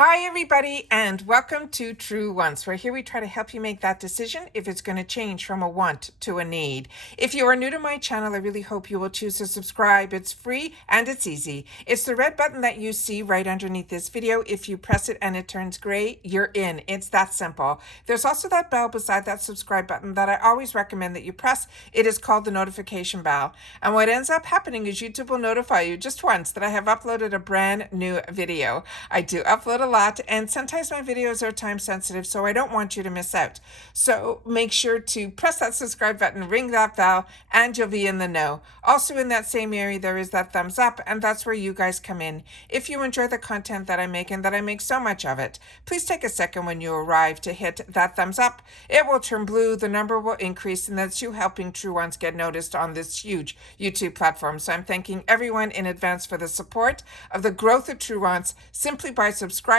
Hi, everybody, and welcome to True Wants, where here we try to help you make that decision if it's going to change from a want to a need. If you are new to my channel, I really hope you will choose to subscribe. It's free and it's easy. It's the red button that you see right underneath this video. If you press it and it turns gray, you're in. It's that simple. There's also that bell beside that subscribe button that I always recommend that you press. It is called the notification bell. And what ends up happening is YouTube will notify you just once that I have uploaded a brand new video. I do upload a lot, and sometimes my videos are time sensitive, so I don't want you to miss out. So make sure to press that subscribe button, ring that bell, and you'll be in the know. Also in that same area, there is that thumbs up, and that's where you guys come in. If you enjoy the content that I make, and that I make so much of it, please take a second when you arrive to hit that thumbs up. It will turn blue, the number will increase, and that's you helping True Ones get noticed on this huge YouTube platform. So I'm thanking everyone in advance for the support of the growth of True Ones simply by subscribing,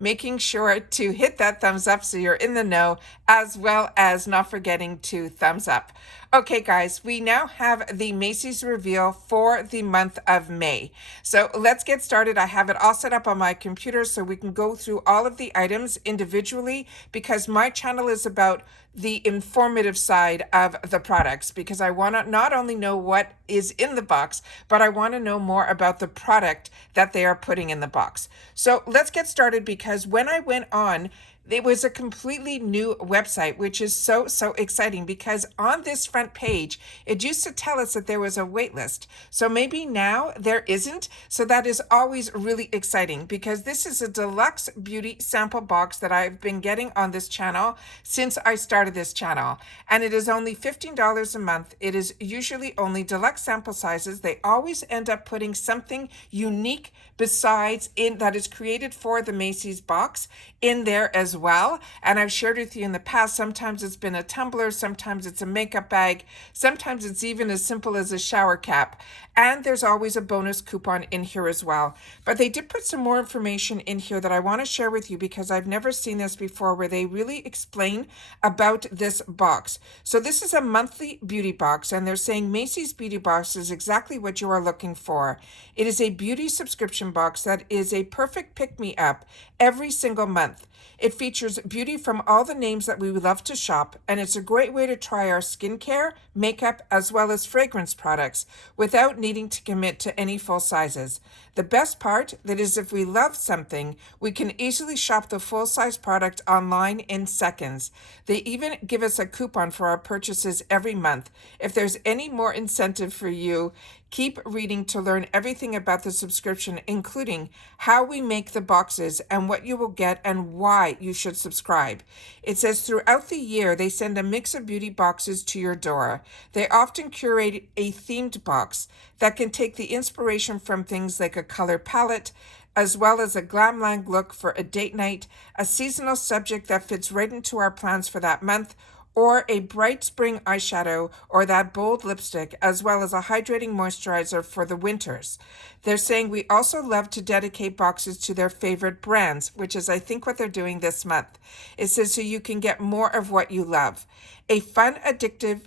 making sure to hit that thumbs up so you're in the know, as well as not forgetting to thumbs up. Okay, guys, we now have the Macys reveal for the month of May. So let's get started. I have it all set up on my computer so we can go through all of the items individually, because my channel is about the informative side of the products, because I want to not only know what is in the box, but I want to know more about the product that they are putting in the box. So let's get started, because when I went on, it was a completely new website, which is so exciting, because on this front page, it used to tell us that there was a wait list. So maybe now there isn't. So that is always really exciting, because this is a deluxe beauty sample box that I've been getting on this channel since I started this channel. And it is only $15 a month. It is usually only deluxe sample sizes. They always end up putting something unique besides in that is created for the Macys box in there as well. And I've shared with you in the past, sometimes it's been a tumbler, sometimes it's a makeup bag, sometimes it's even as simple as a shower cap. And there's always a bonus coupon in here as well. But they did put some more information in here that I want to share with you, because I've never seen this before, where they really explain about this box. So this is a monthly beauty box, and they're saying Macys Beauty Box is exactly what you are looking for. It is a beauty subscription box that is a perfect pick-me-up every single month. It features beauty from all the names that we love to shop, and it's a great way to try our skincare, makeup, as well as fragrance products without needing to commit to any full sizes. The best part, that is, if we love something, we can easily shop the full-size product online in seconds. They even give us a coupon for our purchases every month. If there's any more incentive for you, keep reading to learn everything about the subscription, including how we make the boxes and what you will get and why you should subscribe. It says throughout the year, they send a mix of beauty boxes to your door. They often curate a themed box that can take the inspiration from things like a color palette, as well as a glamlang look for a date night, a seasonal subject that fits right into our plans for that month, or a bright spring eyeshadow, or that bold lipstick, as well as a hydrating moisturizer for the winters. They're saying we also love to dedicate boxes to their favorite brands, which is, I think, what they're doing this month. It says so you can get more of what you love. A fun addition.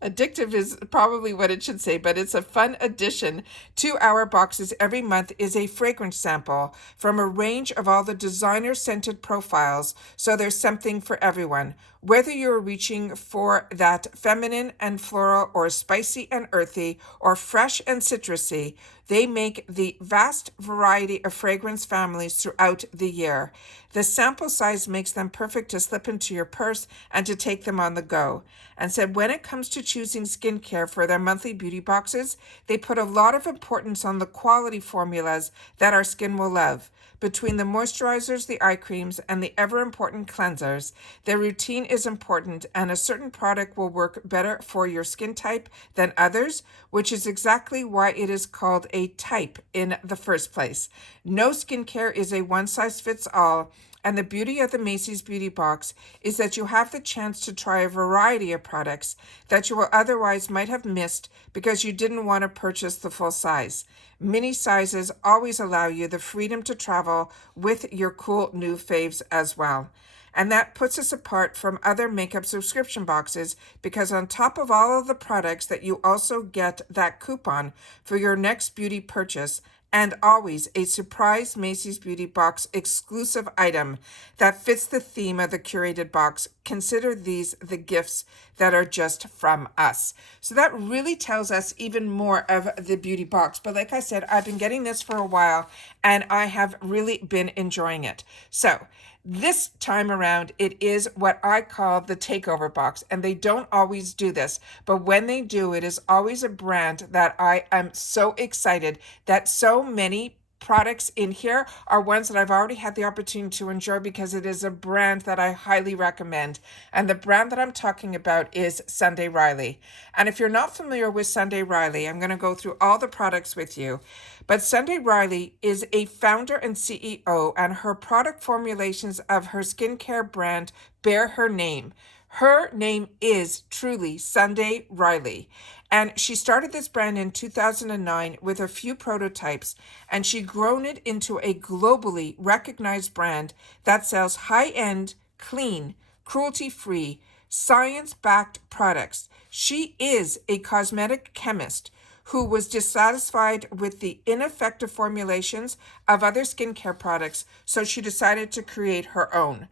Addictive is probably what it should say, but it's a fun addition to our boxes every month is a fragrance sample from a range of all the designer scented profiles. So there's something for everyone. Whether you're reaching for that feminine and floral, or spicy and earthy, or fresh and citrusy, they make the vast variety of fragrance families throughout the year. The sample size makes them perfect to slip into your purse and to take them on the go. And said when it comes to choosing skincare for their monthly beauty boxes, they put a lot of importance on the quality formulas that our skin will love. Between the moisturizers, the eye creams, and the ever-important cleansers, their routine is important, and a certain product will work better for your skin type than others, which is exactly why it is called a type in the first place. No skincare is a one-size-fits-all, and the beauty of the Macys Beauty Box is that you have the chance to try a variety of products that you will otherwise might have missed because you didn't want to purchase the full size. Mini sizes always allow you the freedom to travel with your cool new faves as well. And that puts us apart from other makeup subscription boxes, because on top of all of the products that you also get that coupon for your next beauty purchase, and always a surprise Macy's Beauty Box exclusive item that fits the theme of the curated box. Consider these the gifts that are just from us. So that really tells us even more of the beauty box. But like I said, I've been getting this for a while and I have really been enjoying it. So this time around, it is what I call the takeover box, and they don't always do this, but when they do, it is always a brand that I am so excited that so many products in here are ones that I've already had the opportunity to enjoy because it is a brand that I highly recommend. And the brand that I'm talking about is Sunday Riley. And if you're not familiar with Sunday Riley, I'm going to go through all the products with you. But Sunday Riley is a founder and CEO, and her product formulations of her skincare brand bear her name. Her name is truly Sunday Riley. And she started this brand in 2009 with a few prototypes, and she grown it into a globally recognized brand that sells high-end, clean, cruelty-free, science-backed products. She is a cosmetic chemist who was dissatisfied with the ineffective formulations of other skincare products, so she decided to create her own.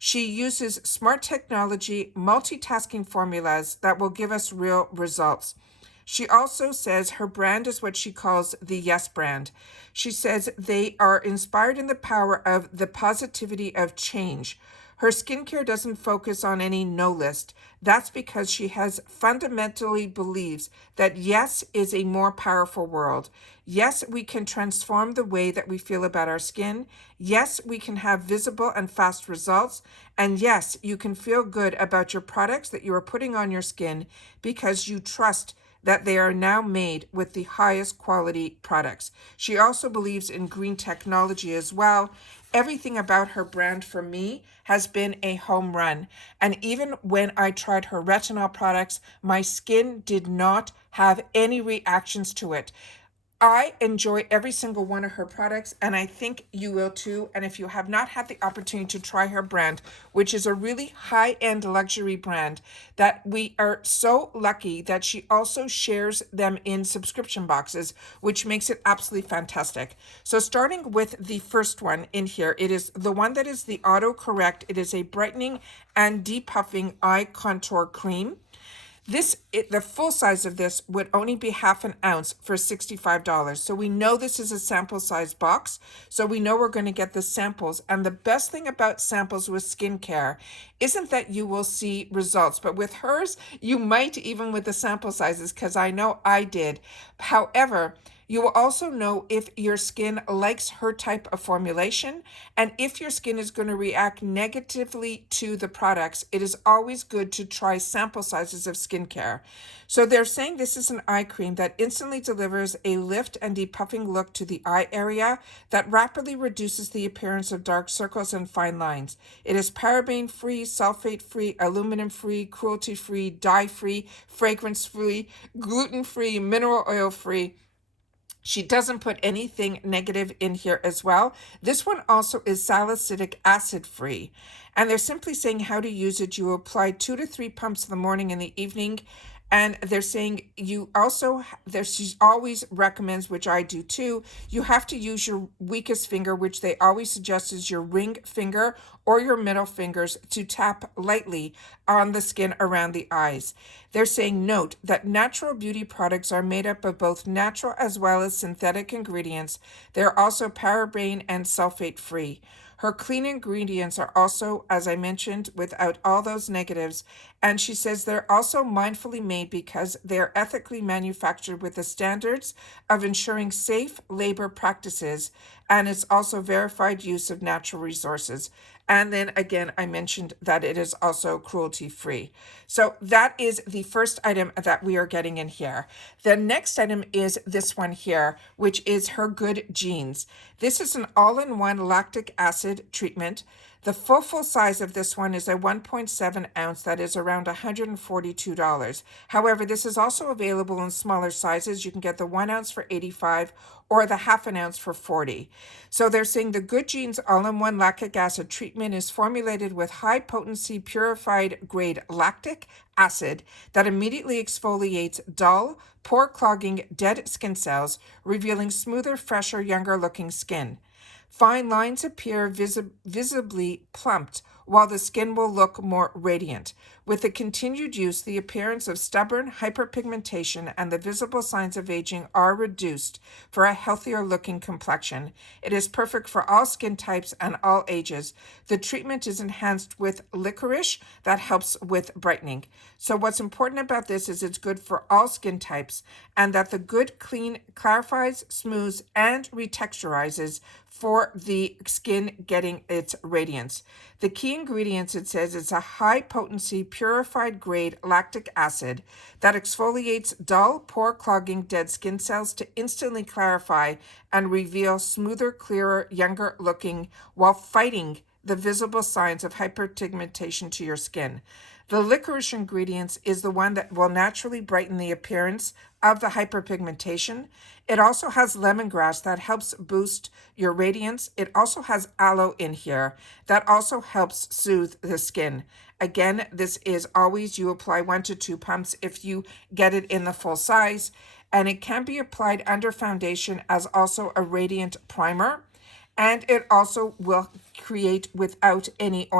She uses smart technology, multitasking formulas that will give us real results. She also says her brand is what she calls the Yes brand. She says they are inspired in the power of the positivity of change. Her skincare doesn't focus on any no list. That's because she has fundamentally believes that yes is a more powerful world. Yes, we can transform the way that we feel about our skin. Yes, we can have visible and fast results. And yes, you can feel good about your products that you are putting on your skin because you trust that they are now made with the highest quality products. She also believes in green technology as well. Everything about her brand for me has been a home run. And even when I tried her retinol products, my skin did not have any reactions to it. I enjoy every single one of her products, and I think you will too. And if you have not had the opportunity to try her brand, which is a really high-end luxury brand, that we are so lucky that she also shares them in subscription boxes, which makes it absolutely fantastic. So starting with the first one in here, it is the one that is the Auto Correct. It is a brightening and depuffing eye contour cream. The full size of this would only be half an ounce for $65. So we know this is a sample size box. So we know we're going to get the samples. And the best thing about samples with skincare isn't that you will see results, but with hers, you might even with the sample sizes, because I know I did. However, you will also know if your skin likes her type of formulation, and if your skin is going to react negatively to the products. It is always good to try sample sizes of skincare. So they're saying this is an eye cream that instantly delivers a lift and depuffing look to the eye area that rapidly reduces the appearance of dark circles and fine lines. It is paraben-free, sulfate-free, aluminum-free, cruelty-free, dye-free, fragrance-free, gluten-free, mineral oil-free. She doesn't put anything negative in here as well. This one also is salicylic acid free. And they're simply saying how to use it. You apply 2 to 3 pumps in the morning and the evening. And they're saying you also, she always recommends, which I do too, you have to use your weakest finger, which they always suggest is your ring finger or your middle fingers, to tap lightly on the skin around the eyes. They're saying, note that natural beauty products are made up of both natural as well as synthetic ingredients. They're also paraben and sulfate free. Her clean ingredients are also, as I mentioned, without all those negatives. And she says they're also mindfully made because they're ethically manufactured with the standards of ensuring safe labor practices. And it's also verified use of natural resources. And then again, I mentioned that it is also cruelty free. So that is the first item that we are getting in here. The next item is this one here, which is her Good Genes. This is an all-in-one lactic acid treatment The full size of this one is a 1.7 ounce that is around $142. However, this is also available in smaller sizes. You can get the 1 ounce for $85 or the half an ounce for $40. So they're saying the Good Genes all-in-one lactic acid treatment is formulated with high potency purified grade lactic acid that immediately exfoliates dull, pore clogging dead skin cells, revealing smoother, fresher, younger looking skin. Fine lines appear visibly plumped, while the skin will look more radiant. With the continued use, the appearance of stubborn hyperpigmentation and the visible signs of aging are reduced for a healthier looking complexion. It is perfect for all skin types and all ages. The treatment is enhanced with licorice that helps with brightening. So what's important about this is it's good for all skin types, and that the Good Clean clarifies, smooths, and retexturizes for the skin getting its radiance. The key ingredients, it says, it's a high potency purified grade lactic acid that exfoliates dull, pore clogging dead skin cells to instantly clarify and reveal smoother, clearer, younger looking, while fighting the visible signs of hyperpigmentation to your skin. The licorice ingredients is the one that will naturally brighten the appearance of the hyperpigmentation. It also has lemongrass that helps boost your radiance. It also has aloe in here that also helps soothe the skin. Again, this is always you apply 1 to 2 pumps if you get it in the full size, and it can be applied under foundation as also a radiant primer, and it also will create without any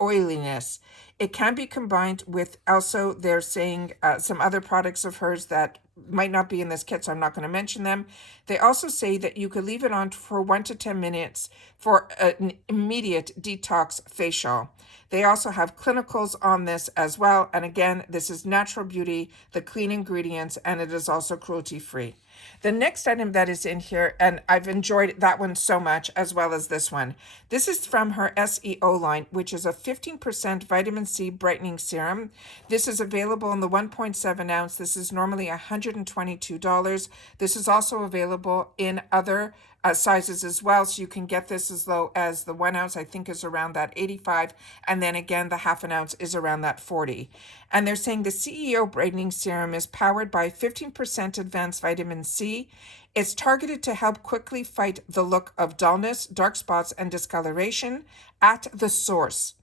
oiliness. It can be combined with also, they're saying some other products of hers that might not be in this kit, so I'm not going to mention them. They also say that you could leave it on for 1 to 10 minutes for an immediate detox facial. They also have clinicals on this as well. And again, this is natural beauty, the clean ingredients, and it is also cruelty free. The next item that is in here, and I've enjoyed that one so much, as well as this one. This is from her SEO line, which is a 15% vitamin C brightening serum. This is available in the 1.7 ounce. This is normally $122. This is also available in other sizes as well. So you can get this as low as the 1 ounce, I think is around that 85. And then again, the half an ounce is around that 40. And they're saying the CEO brightening serum is powered by 15% advanced vitamin C. It's targeted to help quickly fight the look of dullness, dark spots, and discoloration at the source.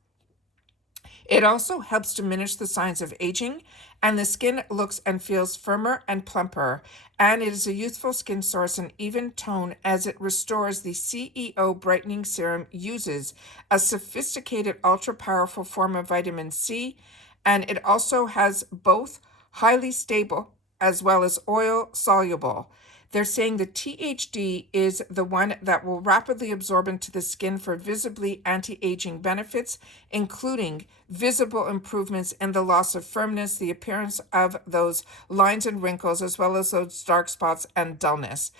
It also helps diminish the signs of aging, and the skin looks and feels firmer and plumper, and it is a youthful skin source and even tone as it restores. The CEO brightening serum uses a sophisticated ultra-powerful form of vitamin C, and it also has both highly stable as well as oil soluble. They're saying the THD is the one that will rapidly absorb into the skin for visibly anti-aging benefits, including visible improvements in the loss of firmness, the appearance of those lines and wrinkles, as well as those dark spots and dullness.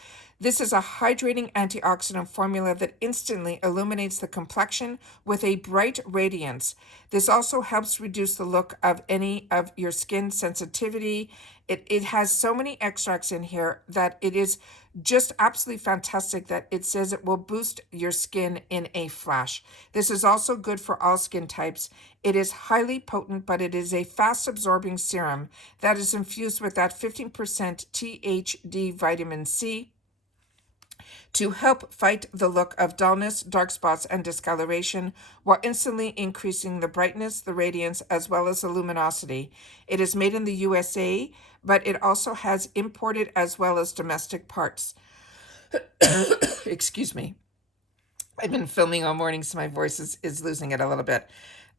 This is a hydrating antioxidant formula that instantly illuminates the complexion with a bright radiance. This also helps reduce the look of any of your skin sensitivity. It has so many extracts in here that it is just absolutely fantastic that it says it will boost your skin in a flash. This is also good for all skin types. It is highly potent, but it is a fast absorbing serum that is infused with that 15% THD vitamin C to help fight the look of dullness, dark spots, and discoloration, while instantly increasing the brightness, the radiance, as well as the luminosity. It is made in the USA, but it also has imported as well as domestic parts. Excuse me. I've been filming all morning, so my voice is losing it a little bit.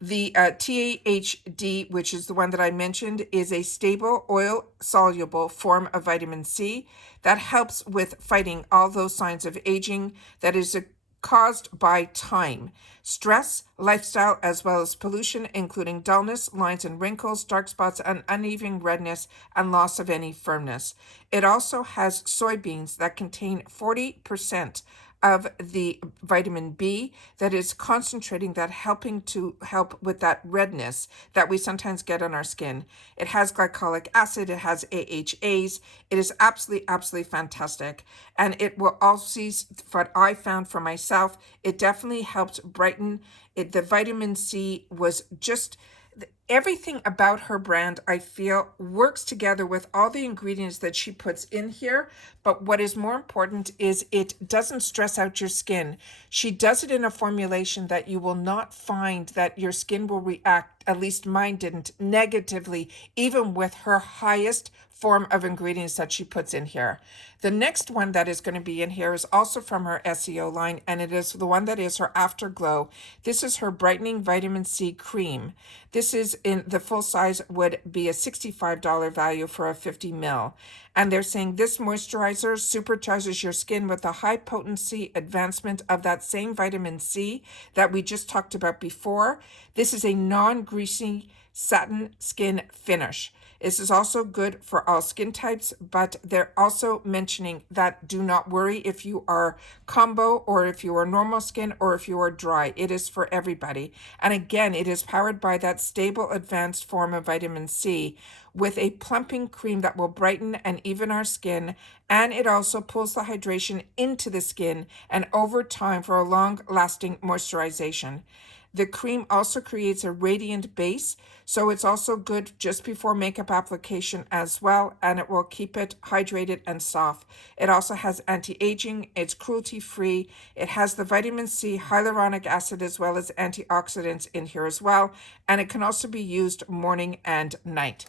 The THD, which is the one that I mentioned, is a stable oil-soluble form of vitamin C that helps with fighting all those signs of aging that is caused by time, stress, lifestyle, as well as pollution, including dullness, lines and wrinkles, dark spots, and uneven redness, and loss of any firmness. It also has soybeans that contain 40% of the vitamin B that is concentrating, that helping to help with that redness that we sometimes get on our skin. It has glycolic acid, it has AHAs. It is absolutely, absolutely fantastic. And it will also, what I found for myself, it definitely helped brighten it. The vitamin C was just everything about her brand, I feel, works together with all the ingredients that she puts in here. But what is more important is it doesn't stress out your skin. She does it in a formulation that you will not find that your skin will react, at least mine didn't, negatively, even with her highest form of ingredients that she puts in here. The next one that is going to be in here is also from her SEO line, and it is the one that is her Afterglow. This is her brightening vitamin C cream. This is in the full size, would be a $65 value for a 50 ml. And they're saying this moisturizer supercharges your skin with a high potency advancement of that same vitamin C that we just talked about before. This is a non-greasy satin skin finish. This is also good for all skin types, but they're also mentioning that do not worry if you are combo or if you are normal skin or if you are dry. It is for everybody. And again, it is powered by that stable advanced form of vitamin C with a plumping cream that will brighten and even our skin. And it also pulls the hydration into the skin and over time for a long-lasting moisturization. The cream also creates a radiant base, so it's also good just before makeup application as well, and it will keep it hydrated and soft. It also has anti-aging, it's cruelty-free, it has the vitamin C, hyaluronic acid, as well as antioxidants in here as well, and it can also be used morning and night.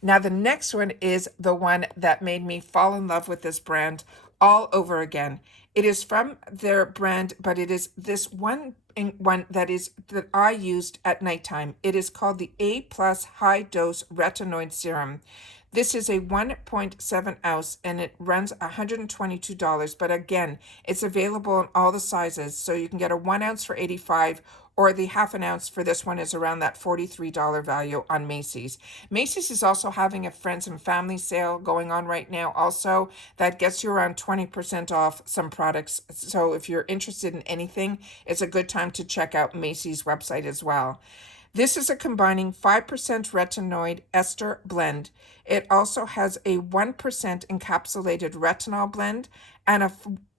Now, the next one is the one that made me fall in love with this brand all over again. It is from their brand, but it is this one that I used at nighttime. It is called the A Plus High Dose Retinoid Serum. This is a 1.7 ounce and it runs $122. But again, it's available in all the sizes. So you can get a 1 ounce for $85, or the half an ounce for this one is around that $43 value on Macys. Macys is also having a friends and family sale going on right now also that gets you around 20% off some products. So if you're interested in anything, it's a good time to check out Macys website as well. This is a combining 5% retinoid ester blend. It also has a 1% encapsulated retinol blend and a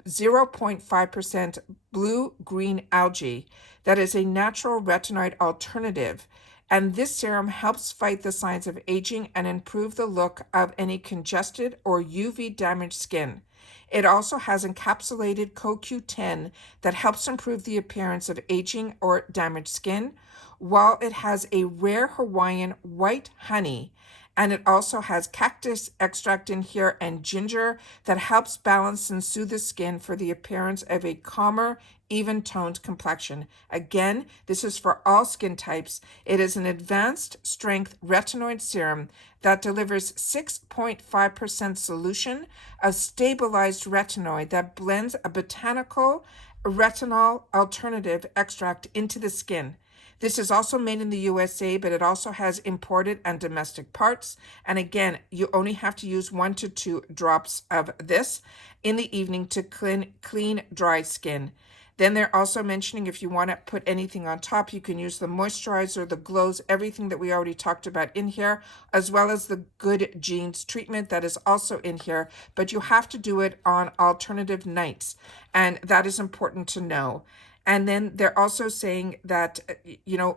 0.5% blue-green algae that is a natural retinoid alternative. And this serum helps fight the signs of aging and improve the look of any congested or UV damaged skin. It also has encapsulated CoQ10 that helps improve the appearance of aging or damaged skin, while it has a rare Hawaiian white honey. And it also has cactus extract in here and ginger that helps balance and soothe the skin for the appearance of a calmer, even-toned complexion. Again, this is for all skin types. It is an advanced strength retinoid serum that delivers 6.5% solution of stabilized retinoid that blends a botanical retinol alternative extract into the skin. This is also made in the USA, but it also has imported and domestic parts. And again, you only have to use 1 to 2 drops of this in the evening to clean dry skin. Then they're also mentioning if you want to put anything on top, you can use the moisturizer, the glows, everything that we already talked about in here, as well as the Good Genes treatment that is also in here. But you have to do it on alternative nights, and that is important to know. And then they're also saying that,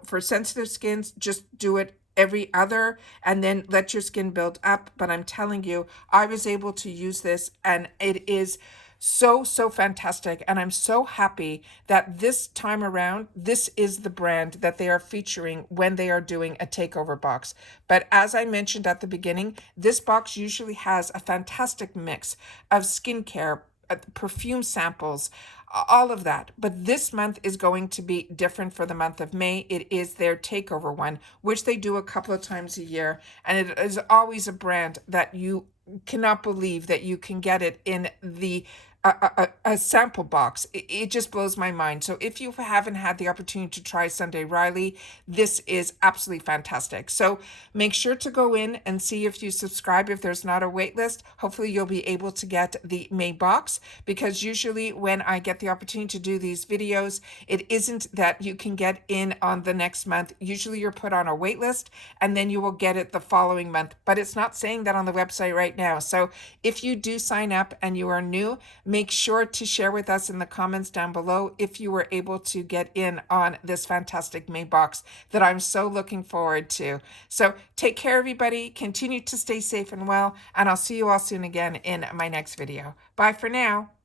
for sensitive skins, just do it every other and then let your skin build up. But I'm telling you, I was able to use this and it is so fantastic. And I'm so happy that this time around, this is the brand that they are featuring when they are doing a takeover box. But as I mentioned at the beginning, this box usually has a fantastic mix of skincare, perfume samples, all of that. But this month is going to be different for the month of May. It is their takeover one, which they do a couple of times a year. And it is always a brand that you cannot believe that you can get it in the a sample box. It just blows my mind. So if you haven't had the opportunity to try Sunday Riley, this is absolutely fantastic. So make sure to go in and see if you subscribe, if there's not a wait list. Hopefully you'll be able to get the May box, because usually when I get the opportunity to do these videos, it isn't that you can get in on the next month. Usually you're put on a wait list and then you will get it the following month, but it's not saying that on the website right now. So if you do sign up and you are new, make sure to share with us in the comments down below if you were able to get in on this fantastic May box that I'm so looking forward to. So take care, everybody. Continue to stay safe and well, and I'll see you all soon again in my next video. Bye for now.